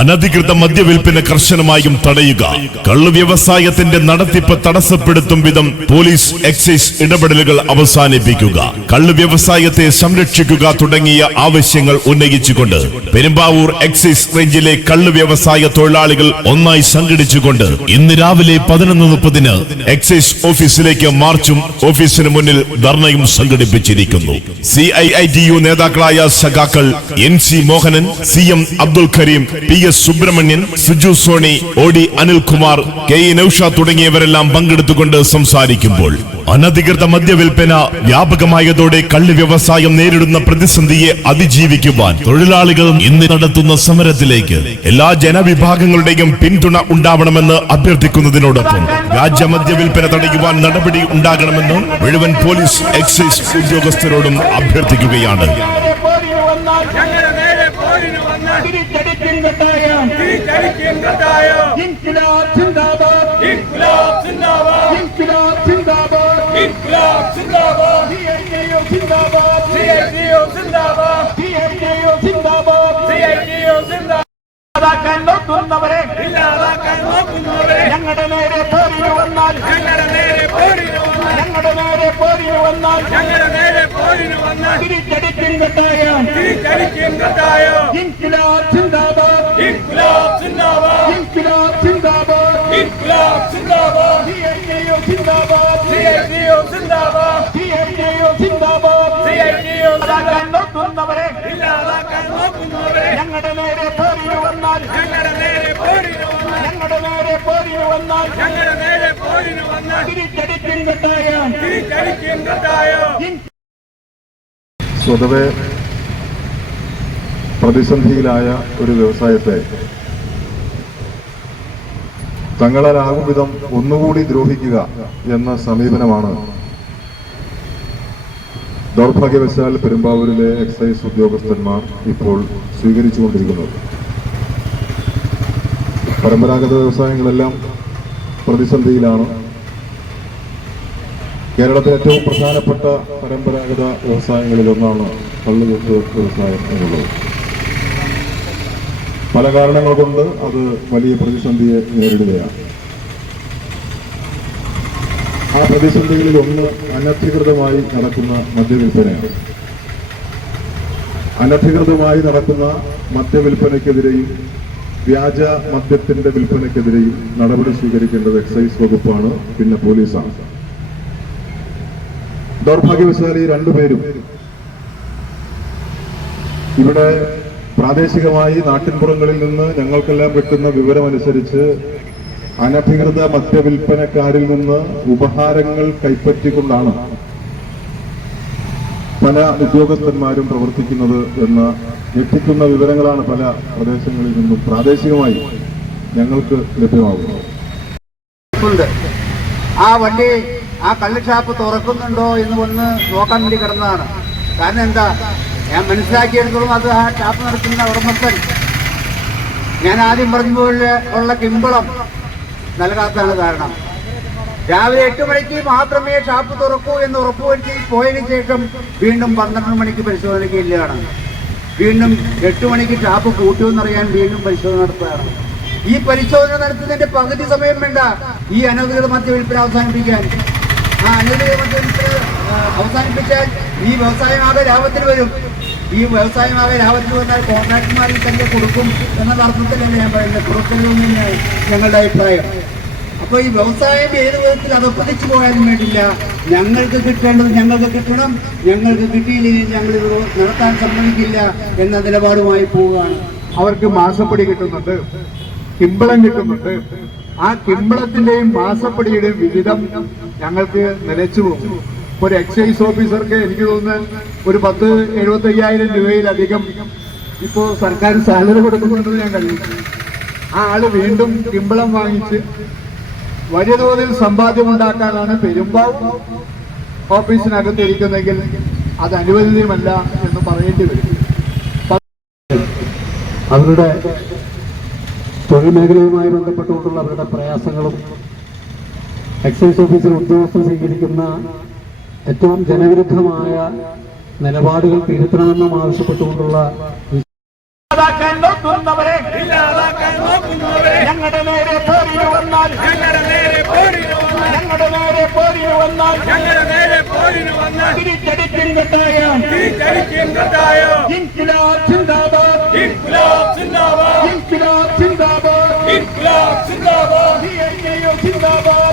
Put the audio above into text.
അനധികൃത മദ്യവിൽപ്പന കർശനമായും തടയുക. കള്ളു വ്യവസായത്തിന്റെ നടത്തിപ്പ് തടസ്സപ്പെടുത്തും വിധം പോലീസ് എക്സൈസ് ഇടപെടലുകൾ അവസാനിപ്പിക്കുക. കള്ളു വ്യവസായത്തെ സംരക്ഷിക്കുക തുടങ്ങിയ ആവശ്യങ്ങൾ ഉന്നയിച്ചുകൊണ്ട് പെരുമ്പാവൂർ എക്സൈസ് റേഞ്ചിലെ കള്ളു വ്യവസായ തൊഴിലാളികൾ ഒന്നായി സംഘടിച്ചുകൊണ്ട് ഇന്ന് രാവിലെ 11:30 എക്സൈസ് ഓഫീസിലേക്ക് മാർച്ചും ഓഫീസിന് മുന്നിൽ ധർണയും സംഘടിപ്പിച്ചിരിക്കുന്നു. CIITU നേതാക്കളായ സഖാക്കൾ NC Mohanan, CM Abdul Kareem, PS Subramanian, Suju Soni, OD Anilkumar, KE Naushad തുടങ്ങിയവരെല്ലാം പങ്കെടുത്തുകൊണ്ട് സംസാരിക്കുമ്പോൾ അനധികൃത മദ്യവിൽപ്പന വ്യാപകമായതോടെ കള്ള് വ്യവസായം നേരിടുന്ന പ്രതിസന്ധിയെ അതിജീവിക്കുവാൻ തൊഴിലാളികൾ ഇന്ന് നടത്തുന്ന സമരത്തിലേക്ക് എല്ലാ ജനവിഭാഗങ്ങളുടെയും പിന്തുണ ഉണ്ടാവണമെന്ന് അഭ്യർത്ഥിക്കുന്നതിനോടൊപ്പം രാജ്യമദ്യവിൽപ്പന തടയുവാൻ നടപടി ഉണ്ടാകണമെന്ന് മുഴുവൻ പോലീസ് എക്സൈസ് ഉദ്യോഗസ്ഥരോടും അഭ്യർത്ഥിക്കുകയാണ്. ഞങ്ങളുടെ നേരെ പോരിന് വന്നാൽ തിരിച്ചടിക്കും കട്ടായം. ഇൻക്ലാബ് സിന്ദാബാദ്, ഇൻക്ലാബ് സിന്ദാബാദ്, ഇൻക്ലാബ് സിന്ദാബാദ്, ഇൻക്ലാബ് സിന്ദാബാദ്, CITU സിന്ദാബാദ്, CITU സിന്ദാബാദ്, CITU സിന്ദാബാദ്, CITU നോക്കുന്നവരെ ഇല്ലാതാക്കാൻ നോക്കുന്നവരെ ഞങ്ങളുടെ നേരെ പോരിന് വന്നാൽ തിരിച്ചടിക്കും കട്ടായം. സ്വതവേ പ്രതിസന്ധിയിലായ ഒരു വ്യവസായത്തെ തങ്ങളാലാകും വിധം ഒന്നുകൂടി ദ്രോഹിക്കുക എന്ന സമീപനമാണ് ദൗർഭാഗ്യവശാൽ പെരുമ്പാവൂരിലെ എക്സൈസ് ഉദ്യോഗസ്ഥന്മാർ ഇപ്പോൾ സ്വീകരിച്ചുകൊണ്ടിരിക്കുന്നത്. പരമ്പരാഗത വ്യവസായങ്ങളെല്ലാം പ്രതിസന്ധിയിലാണ്. കേരളത്തിലെ ഏറ്റവും പ്രധാനപ്പെട്ട പരമ്പരാഗത വ്യവസായങ്ങളിലൊന്നാണ് കള്ള് വ്യവസായം എന്നുള്ളത്. പല കാരണങ്ങൾ കൊണ്ട് അത് വലിയ പ്രതിസന്ധിയെ നേരിടുകയാണ്. ആ പ്രതിസന്ധികളിൽ ഒന്ന് അനധികൃതമായി നടക്കുന്ന മദ്യവിൽപ്പനയാണ്. അനധികൃതമായി നടക്കുന്ന മദ്യവിൽപ്പനയ്ക്കെതിരെയും വ്യാജ മദ്യത്തിന്റെ വിൽപ്പനയ്ക്കെതിരെയും നടപടി സ്വീകരിക്കേണ്ടത് എക്സൈസ് വകുപ്പാണ്, പിന്നെ പോലീസാണ്. ദൗർഭാഗ്യവശാൽ ഈ രണ്ടുപേരും ഇവിടെ പ്രാദേശികമായി നാട്ടിൻപുറങ്ങളിൽ നിന്ന് ഞങ്ങൾക്കെല്ലാം കിട്ടുന്ന വിവരമനുസരിച്ച് അനധികൃത മദ്യവിൽപ്പനക്കാരിൽ നിന്ന് ഉപഹാരങ്ങൾ കൈപ്പറ്റിക്കൊണ്ടാണ് പല ഉദ്യോഗസ്ഥന്മാരും പ്രവർത്തിക്കുന്നത് എന്ന ഞെട്ടിക്കുന്ന വിവരങ്ങളാണ് പല പ്രദേശങ്ങളിൽ നിന്നും പ്രാദേശികമായി ഞങ്ങൾക്ക് ലഭ്യമാകുന്നത്. ആ വണ്ടി ആ കള്ള് ഷാപ്പ് തുറക്കുന്നുണ്ടോ എന്ന് വന്ന് നോക്കാൻ വേണ്ടി കിടന്നതാണ്. കാരണം എന്താ, ഞാൻ മനസ്സിലാക്കിയെടുത്തോളം അത് ആ ഷാപ്പ് നടത്തുന്ന ഉടമസ്ഥൻ ഞാൻ ആദ്യം പറഞ്ഞതുപോലെ ഉള്ള കിമ്പളം നൽകാത്തതാണ് കാരണം. രാവിലെ 8 മണിക്ക് മാത്രമേ ഷാപ്പ് തുറക്കൂ എന്ന് ഉറപ്പുവരുത്തി പോയതിനു ശേഷം വീണ്ടും 12 മണിക്ക് പരിശോധനയ്ക്ക് ഇല്ലാണ്. വീണ്ടും 8 മണിക്ക് ഷാപ്പ് കൂട്ടുമെന്നറിയാൻ വീണ്ടും പരിശോധന നടത്തുകയാണ്. ഈ പരിശോധന നടത്തുന്നതിന്റെ പകുതി സമയം വേണ്ട ഈ അനധികൃത മദ്യവിൽപ്പന അവസാനിപ്പിക്കാൻ. ആ അനധികൃത മദ്യവിൽപ്പന അവസാനിപ്പിച്ചാൽ ഈ വ്യവസായമാകെ ലാഭത്തിന് വരും. ഈ വ്യവസായമാകെ ലാഭത്തിന് വന്നാൽ കോൺട്രാക്ടർമാരിൽ തന്നെ കൊടുക്കും എന്നുള്ള അർത്ഥത്തിലല്ല ഞാൻ പറയുന്നത്, കൊടുക്കണമെന്ന് ഞങ്ങളുടെ അഭിപ്രായം. അപ്പോൾ ഈ വ്യവസായം ഏത് വിധത്തിൽ അധപ്പതിച്ചു പോയാലും വേണ്ടില്ല, ഞങ്ങൾക്ക് കിട്ടേണ്ടത് ഞങ്ങൾക്ക് കിട്ടണം, ഞങ്ങൾക്ക് കിട്ടിയില്ലെങ്കിൽ ഞങ്ങൾ ഇത് നടത്താൻ സമ്മതിക്കില്ല എന്ന നിലപാടുമായി പോവുകയാണ്. അവർക്ക് മാസപ്പടി കിട്ടുന്നുണ്ട്, കിമ്പളം കിട്ടുന്നുണ്ട്. ആ കിമ്പളത്തിന്റെയും മാസപ്പടിയുടെയും വിഹിതം ഞങ്ങൾക്ക് നിലച്ചു പോകും. ഒരു എക്സൈസ് ഓഫീസർക്ക് എനിക്ക് തോന്നുന്നത് ഒരു 10,75,000 രൂപയിലധികം ഇപ്പോൾ സർക്കാർ സാലറി കൊടുക്കുന്നുണ്ടെന്ന് ഞാൻ കഴിയും. ആ ആള് വീണ്ടും കിമ്പളം വാങ്ങിച്ച് വലിയ തോതിൽ സമ്പാദ്യമുണ്ടാക്കാനാണ് പെരുമ്പാവൂർ ഓഫീസിനകത്ത് ഇരിക്കുന്നെങ്കിൽ അത് അനുവദനീയമല്ല എന്ന് പറയേണ്ടി വരും. അവരുടെ തൊഴിൽ മേഖലയുമായി ബന്ധപ്പെട്ടുകൊണ്ടുള്ള അവരുടെ പ്രയാസങ്ങളും എക്സൈസ് ഓഫീസിൽ ഉദ്യോഗസ്ഥർ സ്വീകരിക്കുന്ന ഏറ്റവും ജനവിരുദ്ധമായ നിലപാടുകൾ തിരുത്തണമെന്നും ആവശ്യപ്പെട്ടുകൊണ്ടുള്ള നടത്തുന്നവരെ ഞങ്ങളുടെ നേരെ പോരിന് വന്നാൽ ഞങ്ങളുടെ നേരെ പോരിന് വന്നാൽ ഞങ്ങളുടെ നേരെ പോരിന് വന്നാൽ ഞങ്ങളുടെ നേരെ പോരിന് വന്നാൽ തിരിച്ചടിക്കും കട്ടായം തിരിച്ചടിക്കും കട്ടായം ഇൻക്വിലാബ് സിന്ദാബാദ് ഇൻക്വിലാബ് സിന്ദാബാദ് ഇൻക്വിലാബ് സിന്ദാബാദ് ഇൻക്വിലാബ് സിന്ദാബാദ് CITU സിന്ദാബാദ്